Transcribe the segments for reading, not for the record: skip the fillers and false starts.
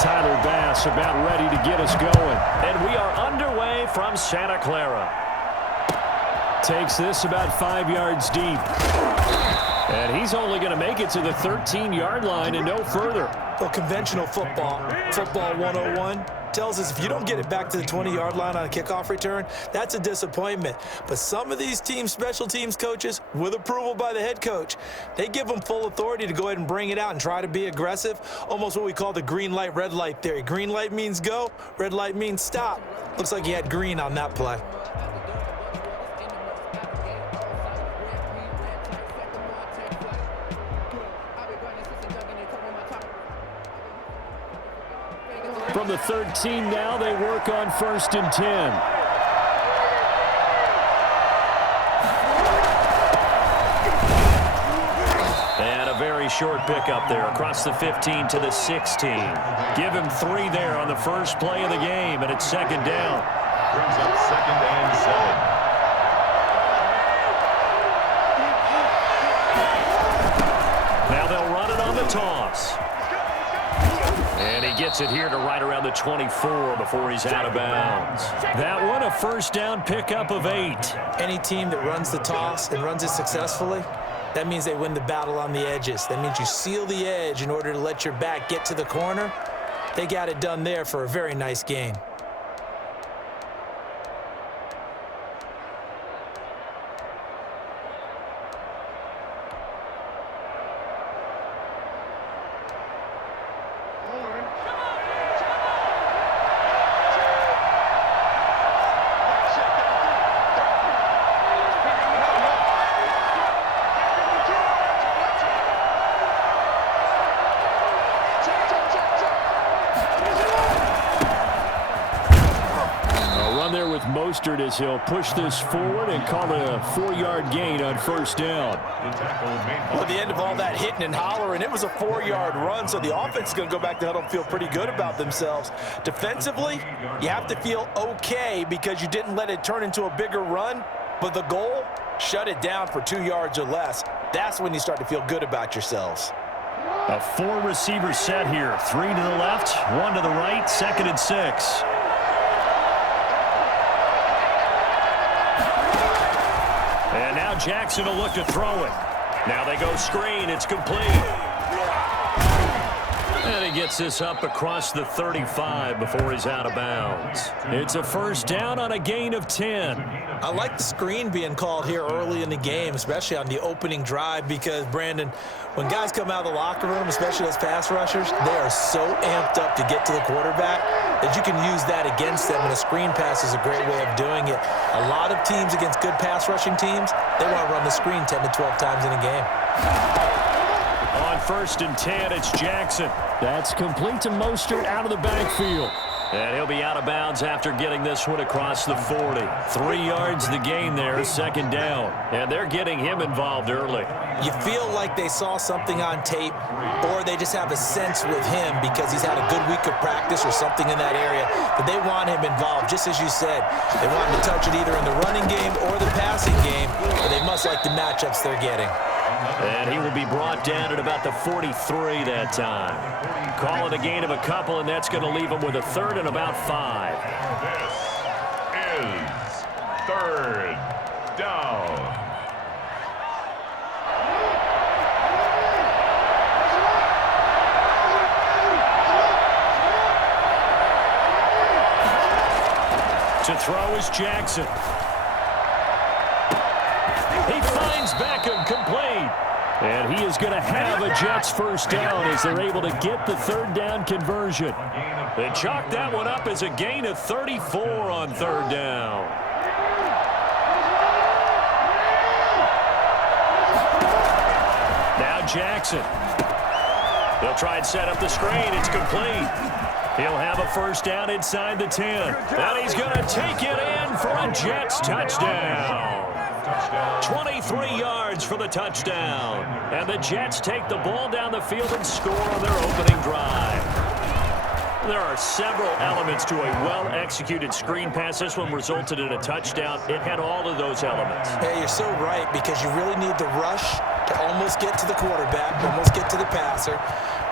Tyler Bass about ready to get us going. And we are underway from Santa Clara. Takes this about 5 yards deep. And he's only going to make it to the 13-yard line and no further. Well, conventional football 101, tells us if you don't get it back to the 20-yard line on a kickoff return, that's a disappointment. But some of these teams, special teams coaches, with approval by the head coach, they give them full authority to go ahead and bring it out and try to be aggressive, almost what we call the green light, red light theory. Green light means go, red light means stop. Looks like he had green on that play. From the 13 now, they work on 1st and 10. And a very short pickup there across the 15 to the 16. Give him 3 there on the first play of the game, and it's 2nd down. Brings up 2nd and 7. Now they'll run it on the toss. And he gets it here to right around the 24 before he's out of bounds. That one, a 1st down pickup of 8. Any team that runs the toss and runs it successfully, that means they win the battle on the edges. That means you seal the edge in order to let your back get to the corner. They got it done there for a very nice gain. Mostert as he'll push this forward and call it a 4-yard gain on 1st down. Well, at the end of all that hitting and hollering, it was a 4-yard run, so the offense is going to go back to huddle and feel pretty good about themselves. Defensively, you have to feel okay because you didn't let it turn into a bigger run, but the goal, shut it down for 2 yards or less. That's when you start to feel good about yourselves. A 4-receiver set here. 3 to the left, 1 to the right, 2nd and 6. And now Jackson will look to throw it. Now they go screen. It's complete. And he gets this up across the 35 before he's out of bounds. It's a 1st down on a gain of 10. I like the screen being called here early in the game, especially on the opening drive, because, Brandon, when guys come out of the locker room, especially those pass rushers, they are so amped up to get to the quarterback that you can use that against them, and a screen pass is a great way of doing it. A lot of teams against good pass rushing teams, they want to run the screen 10 to 12 times in a game. On 1st and 10, it's Jackson. That's complete to Mostert out of the backfield. And he'll be out of bounds after getting this one across the 40. 3 yards the gain there, 2nd down. And they're getting him involved early. You feel like they saw something on tape, or they just have a sense with him because he's had a good week of practice or something in that area, that they want him involved, just as you said. They want him to touch it either in the running game or the passing game, but they must like the matchups they're getting. And he will be brought down at about the 43 that time. Call it a gain of a couple, and that's going to leave him with a 3rd and about 5. This is 3rd down. To throw is Jackson. He finds Beckham complete. And he is going to have a Jets 1st down as they're able to get the 3rd down conversion. They chalk that one up as a gain of 34 on 3rd down. Now Jackson. They'll try and set up the screen. It's complete. He'll have a 1st down inside the 10. And he's going to take it in for a Jets touchdown. 23 yards for the touchdown. And the Jets take the ball down the field and score on their opening drive. There are several elements to a well-executed screen pass. This one resulted in a touchdown. It had all of those elements. Hey, you're so right, because you really need the rush to almost get to the quarterback, almost get to the passer.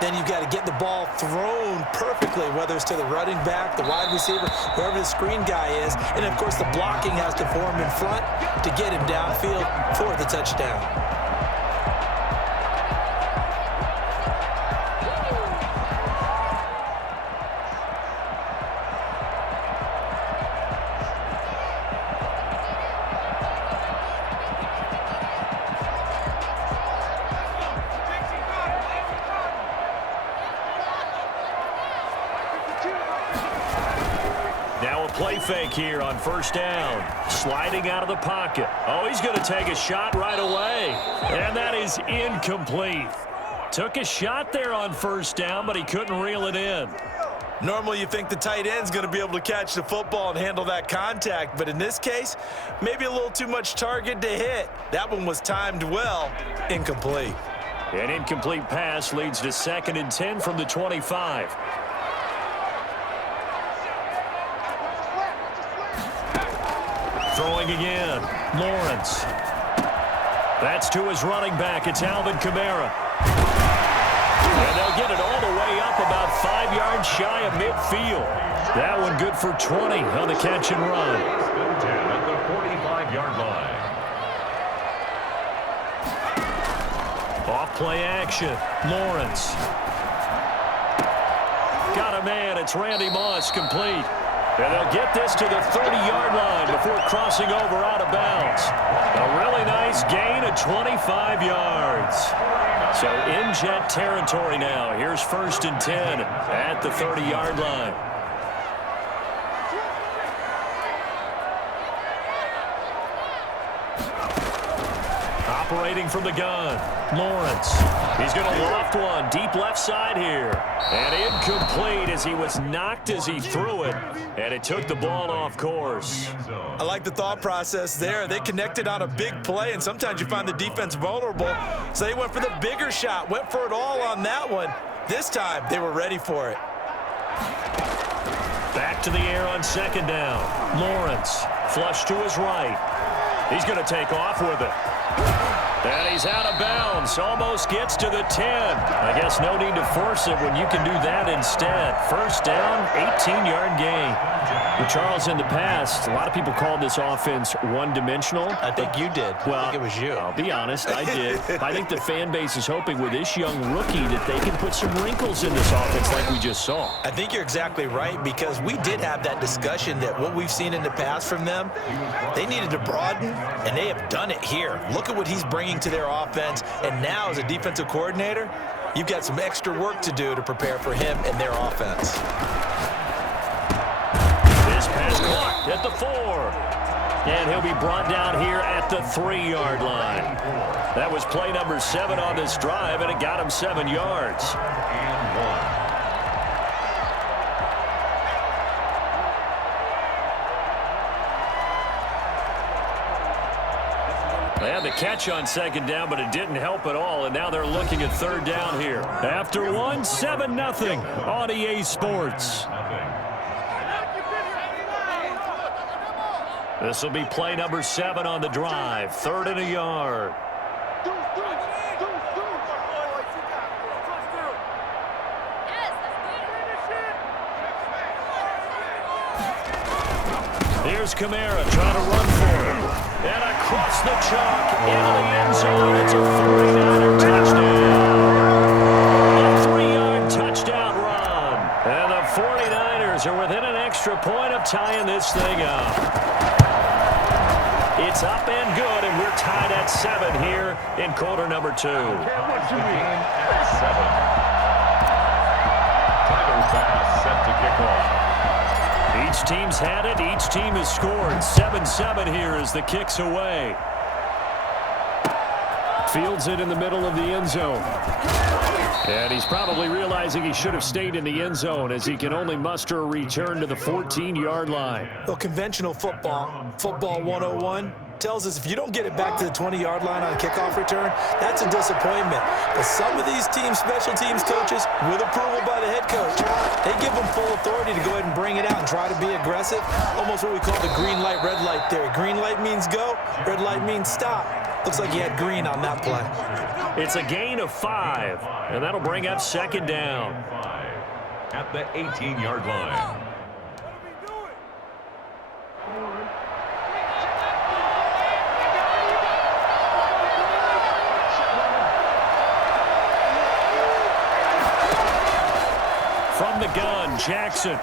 then you've got to get the ball thrown perfectly, whether it's to the running back, the wide receiver, whoever the screen guy is. And, of course, the blocking has to form in front to get him downfield for the touchdown. Now a play fake here on first down. Sliding out of the pocket. Oh, he's going to take a shot right away. And that is incomplete. Took a shot there on first down, but he couldn't reel it in. Normally you think the tight end's going to be able to catch the football and handle that contact, but in this case, maybe a little too much target to hit. That one was timed well. Incomplete. An incomplete pass leads to 2nd and 10 from the 25. Throwing again. Lawrence. That's to his running back. It's Alvin Kamara. And they'll get it all the way up about 5 yards shy of midfield. That one good for 20 on the catch and run. 10 at the 45-yard line. Off play action. Lawrence. Got a man. It's Randy Moss, complete. And they'll get this to the 30-yard line before crossing over out of bounds. A really nice gain of 25 yards. So in Jet territory now. Here's 1st and 10 at the 30-yard line. Operating from the gun. Lawrence. He's going to loft one deep left side here. And incomplete as he was knocked as he threw it. And it took the ball off course. I like the thought process there. They connected on a big play, and sometimes you find the defense vulnerable. So they went for the bigger shot, went for it all on that one. This time, they were ready for it. Back to the air on 2nd down. Lawrence, flush to his right. He's going to take off with it. And he's out of bounds. Almost gets to the 10. I guess no need to force it when you can do that instead. First down, 18-yard gain. Well, Charles, in the past, a lot of people called this offense one-dimensional. I think you did. Well, I think it was you. I'll be honest, I did. I think the fan base is hoping with this young rookie that they can put some wrinkles in this offense like we just saw. I think you're exactly right, because we did have that discussion that what we've seen in the past from them, they needed to broaden, and they have done it here. Look at what he's bringing to their offense, and now as a defensive coordinator, you've got some extra work to do to prepare for him and their offense. This pass caught at the 4. And he'll be brought down here at the 3-yard line. That was play number 7 on this drive, and it got him 7 yards. And 1. They had the catch on 2nd down, but it didn't help at all, and now they're looking at 3rd down here. After one, 7-0 on EA Sports. This will be play number 7 on the drive. 3rd and a yard. Here's Kamara trying to run for it. And across the chalk into the end zone. It's a 49er touchdown. A 3-yard touchdown run. And the 49ers are within an extra point of tying this thing up. It's up and good, and we're tied at 7 here in quarter number 2. Game at 7. Tyler pass set to kick off. Each team's had it. Each team has scored. 7-7 here as the kick's away. Fields it in the middle of the end zone. And he's probably realizing he should have stayed in the end zone as he can only muster a return to the 14-yard line. Well, conventional football 101, tells us if you don't get it back to the 20-yard line on a kickoff return, that's a disappointment. But some of these special teams coaches, with approval by the head coach, they give them full authority to go ahead and bring it out and try to be aggressive. Almost what we call the green light, red light theory. Green light means go, red light means stop. Looks like he had green on that play. It's a gain of 5, and that'll bring up second down. At the 18-yard line. From the gun, Jackson.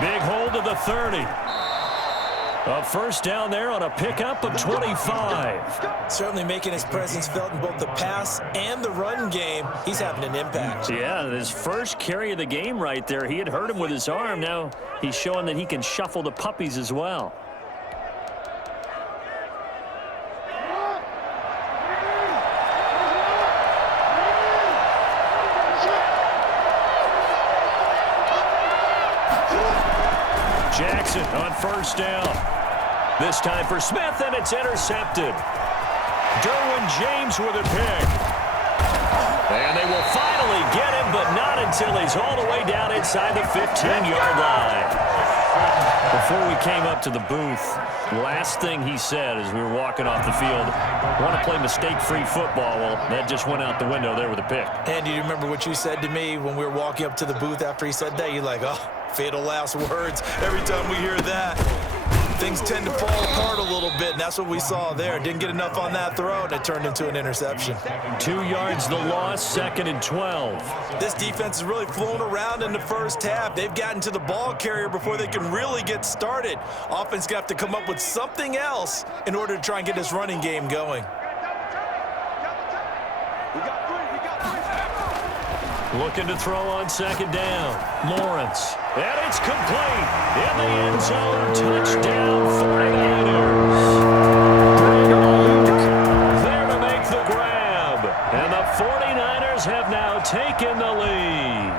Big hold of the 30. A first down there on a pickup of 25. Certainly making his presence felt in both the pass and the run game. He's having an impact. Yeah, his first carry of the game right there. He had hurt him with his arm. Now he's showing that he can shuffle the puppies as well. Jackson on first down. This time for Smith, and it's intercepted. Derwin James with a pick. And they will finally get him, but not until he's all the way down inside the 15-yard line. Before we came up to the booth, last thing he said as we were walking off the field, want to play mistake-free football. Well, that just went out the window there with a pick. And do you remember what you said to me when we were walking up to the booth after he said that? You're like, oh, fatal last words. Every time we hear that, things tend to fall apart a little bit, and that's what we saw there. Didn't get enough on that throw, and it turned into an interception. 2 yards the loss, 2nd and 12. This defense is really flown around in the first half. They've gotten to the ball carrier before they can really get started. Offense got to come up with something else in order to try and get this running game going. Looking to throw on second down. Lawrence. And it's complete. In the end zone. Touchdown, 49ers. There to make the grab. And the 49ers have now taken the lead.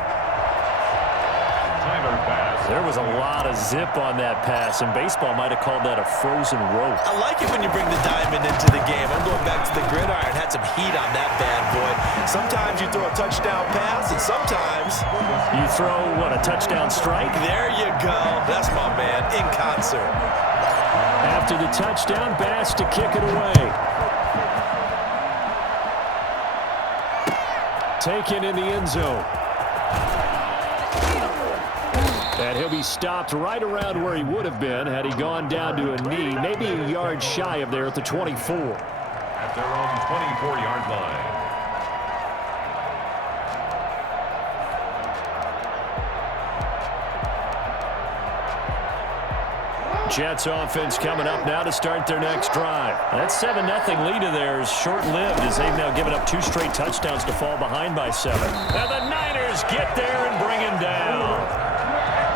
There was a lot of zip on that pass, and baseball might have called that a frozen rope. I like it when you bring the diamond into the game. I'm going back to the gridiron. Had some heat on that bad boy. Sometimes you throw a touchdown pass, and sometimes you throw, what, a touchdown strike? There you go. That's my man, in concert. After the touchdown, Bass to kick it away. Taken in the end zone. And he'll be stopped right around where he would have been had he gone down to a knee, maybe a yard shy of there at the 24. At their own 24-yard line. Jets offense coming up now to start their next drive. That 7-0 lead of theirs short-lived as they've now given up 2 straight touchdowns to fall behind by 7. And the Niners get there and bring him down.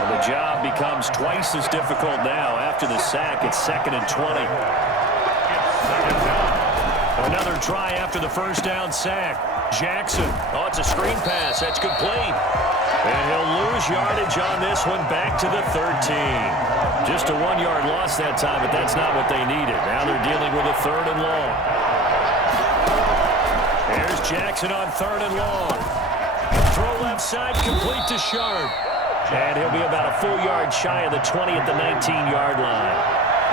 The job becomes twice as difficult now. After the sack, it's 2nd and 20. Another try after the first down sack. Jackson. Oh, it's a screen pass. That's complete. And he'll lose yardage on this one back to the 13. Just a 1-yard loss that time, but that's not what they needed. Now they're dealing with a 3rd and long. Here's Jackson on 3rd and long. Throw left side, complete to Sharp. And he'll be about a full yard shy of the 20 at the 19-yard line.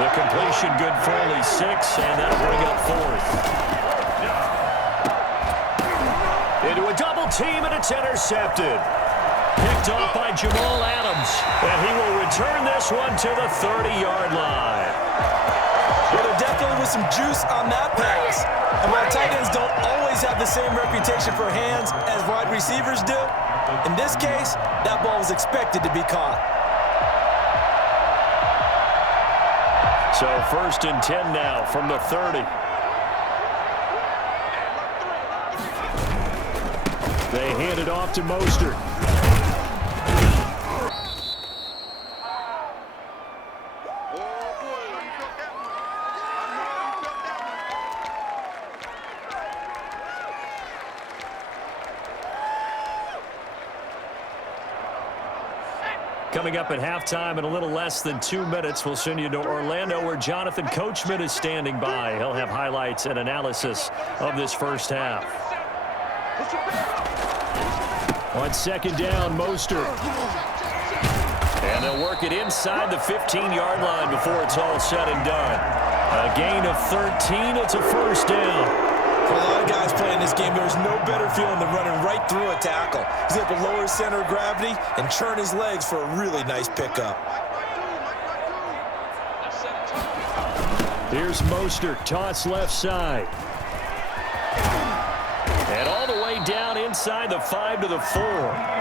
The completion good for only 6, and that'll bring up 4th. Into a double team, and it's intercepted. Picked off by Jamal Adams, and he will return this one to the 30-yard line. Well, there definitely was some juice on that pass. And while tight ends don't always have the same reputation for hands as wide receivers do, in this case, that ball was expected to be caught. So 1st and 10 now from the 30. They hand it off to Mostert. Coming up at halftime in a little less than 2 minutes, we'll send you to Orlando where Jonathan Coachman is standing by. He'll have highlights and analysis of this first half. On 2nd down, Mostert. And they'll work it inside the 15-yard line before it's all said and done. A gain of 13. It's a first down. For a lot of guys playing this game, there's no better feeling than running right through a tackle. He's able to lower his center of gravity and churn his legs for a really nice pickup. Here's Mostert, toss left side. And all the way down inside the 5 to the 4.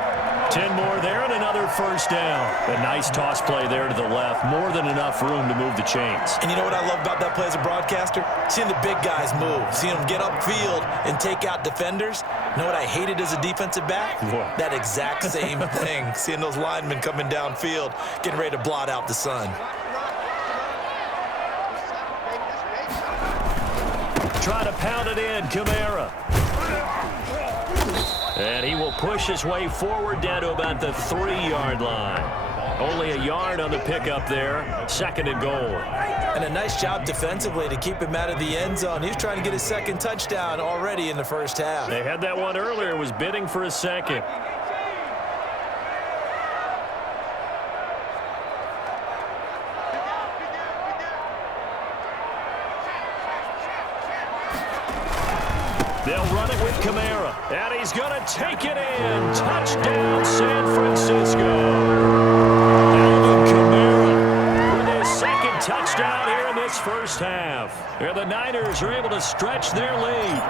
10 more there and another first down. A nice toss play there to the left. More than enough room to move the chains. And you know what I love about that play as a broadcaster? Seeing the big guys move. Seeing them get upfield and take out defenders. You know what I hated as a defensive back? What? That exact same thing. Seeing those linemen coming downfield, getting ready to blot out the sun. Try to pound it in, Kamara. And he will push his way forward down to about the 3-yard line. Only a yard on the pickup there. 2nd and goal. And a nice job defensively to keep him out of the end zone. He was trying to get his 2nd touchdown already in the first half. They had that one earlier. Was bidding for a second. They'll run it with Kamara. And he's going to take it in. Touchdown, San Francisco. Alvin Kamara with his 2nd touchdown here in this first half. Here the Niners are able to stretch their lead.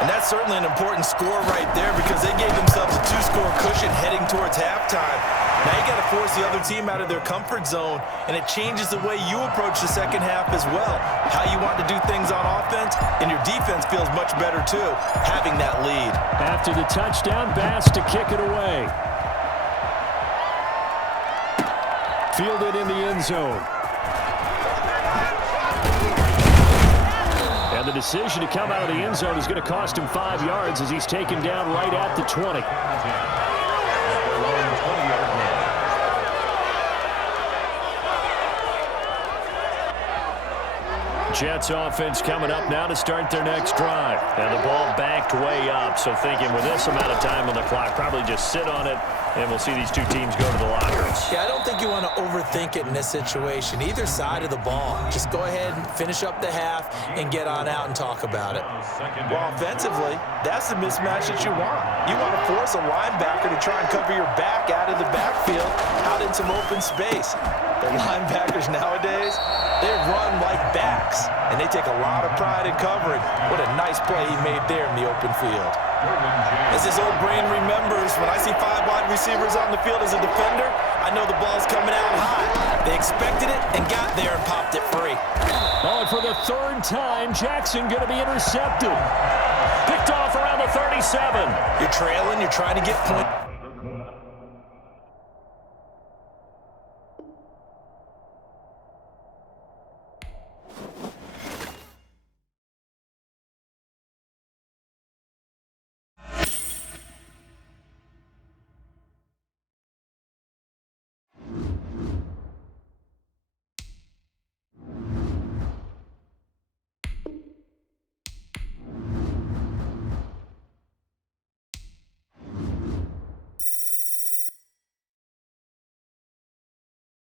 And that's certainly an important score right there because they gave themselves a 2-score cushion heading towards halftime. Now you got to force the other team out of their comfort zone, and it changes the way you approach the second half as well. How you want to do things on offense, and your defense feels much better too, having that lead. After the touchdown, Bass to kick it away. Fielded in the end zone. And the decision to come out of the end zone is going to cost him 5 yards as he's taken down right at the 20. Jets offense coming up now to start their next drive. And the ball backed way up, so thinking with this amount of time on the clock, probably just sit on it, and we'll see these two teams go to the lockers. Yeah, I don't think you want to overthink it in this situation. Either side of the ball. Just go ahead and finish up the half and get on out and talk about it. Well, offensively, that's the mismatch that you want. You want to force a linebacker to try and cover your back out of the backfield, out in some open space. The linebackers nowadays, they run like backs, and they take a lot of pride in covering. What a nice play he made there in the open field. As his old brain remembers, when I see 5 wide receivers on the field as a defender, I know the ball's coming out high. They expected it and got there and popped it free. Oh, and for the 3rd time, Jackson going to be intercepted. Picked off around the 37. You're trailing, you're trying to get points.